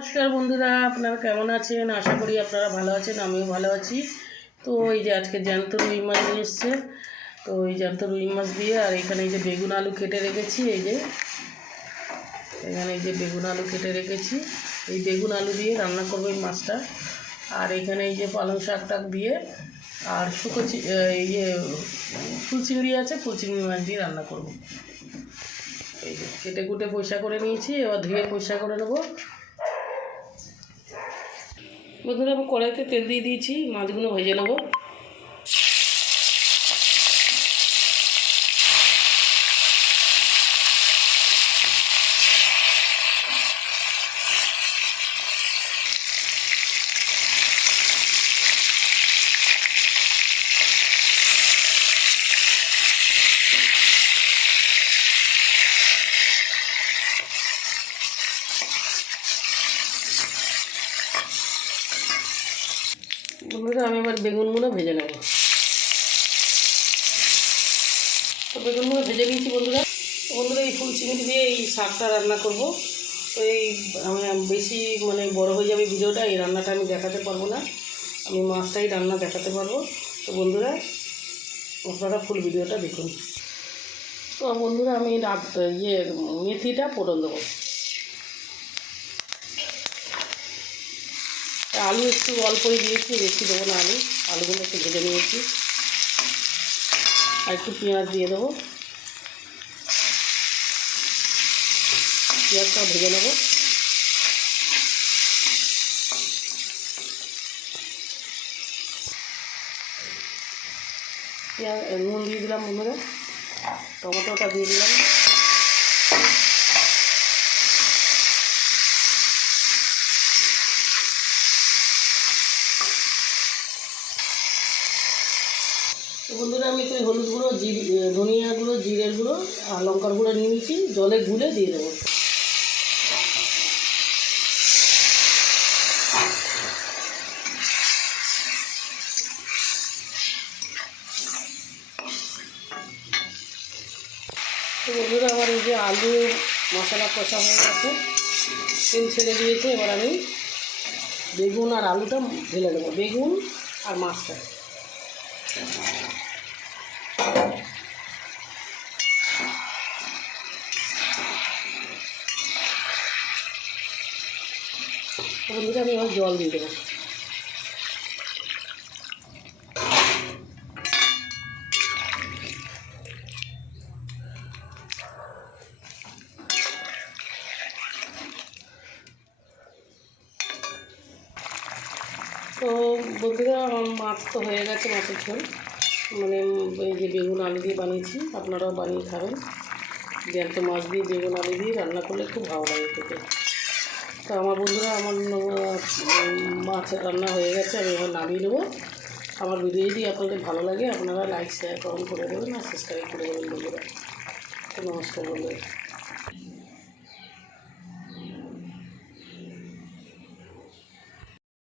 নমস্কার বন্ধুরা, আপনারা কেমন আছেন? আশা করি আপনারা ভালো আছেন, আমিও ভালো আছি। তো এই যে আজকে জ্যান্ত রুই মাছ নিয়ে এসছে। তো এই জ্যান্ত রুই মাছ দিয়ে আর এখানে এই যে বেগুন আলু কেটে রেখেছি। এখানে এই যে বেগুন আলু কেটে রেখেছি। এই বেগুন আলু দিয়ে রান্না করবো এই মাছটা। আর এখানে এই যে পালং শাক টাক দিয়ে আর ফুল চিংড়ি আছে, ফুল চিংড়ি মাছ দিয়ে রান্না করব। এই যে কেটে কুটে পয়সা করে নিয়েছি, এবার ধুয়ে পয়সা করে নেবো। বন্ধুরা, আমি কড়াইতে তেল দিয়ে দিয়েছি, মাছগুলো ভেজে নেবো। বন্ধুরা, আমি এবার বেগুনগুলো ভেজে নেব। তো বেগুনগুলো ভেজে নিয়েছি বন্ধুরা। এই ফুল চিংড়ি দিয়ে এই শাকটা রান্না করব। তো এই আমি বেশি বড় হয়ে যাবে ভিডিওটা, এই রান্নাটা আমি দেখাতে পারবো না, আমি মাছটাই রান্না দেখাতে পারবো। তো বন্ধুরা, আপনারা ফুল ভিডিওটা দেখুন। তো বন্ধুরা, আমি মেথিটা ফোড়ন দেবো। আলু একটু অল্পই দিয়েছি, বেশি দেবো না। আলুগুলো একটু ভেজে নিয়েছি, আর একটু পেঁয়াজ দিয়ে দেবো। পেঁয়াজটা ভেজে নেব। নুন দিয়ে দিলাম বন্ধুরা, টমেটোটা দিয়ে দিলাম। বন্ধুরা, আমি একটু হলুদ গুঁড়ো, ধনিয়া গুঁড়ো, জিরের গুঁড়ো আর লঙ্কার গুঁড়ো নিয়ে নিয়েছি, জলে গুলে দিয়ে দেবো। তো বন্ধুরা, আমার এই যে আলু মশলা কষা হয়ে গেছে, তেল ছেড়ে দিয়েছে। এবার আমি বেগুন আর আলুটা ঢেলে দেবো, বেগুন আর মাছটা। বন্ধুরা, আমি এবার জল দিয়ে দেবো। তো বন্ধুরা, আমার মাছ তো হয়ে গেছে, মাছের ঝোল। এই যে বেগুন আলু দিয়ে বানিয়েছি, আপনারাও বানিয়ে খাবেন। জ্যান্ত মাছ দিয়ে বেগুন আলু দিয়ে রান্না করলে খুব ভালো লাগে খেতে। তো আমার বন্ধুরা, আমার মাছ রান্না হয়ে গেছে, আমি এবার নামিয়ে নেবো। আমার ভিডিও যদি আপনাদের ভালো লাগে, আপনারা লাইক শেয়ার কমেন্ট করে দেবেন আর সাবস্ক্রাইব করে দেবেন বন্ধুরা। তো নমস্কার বন্ধুরা।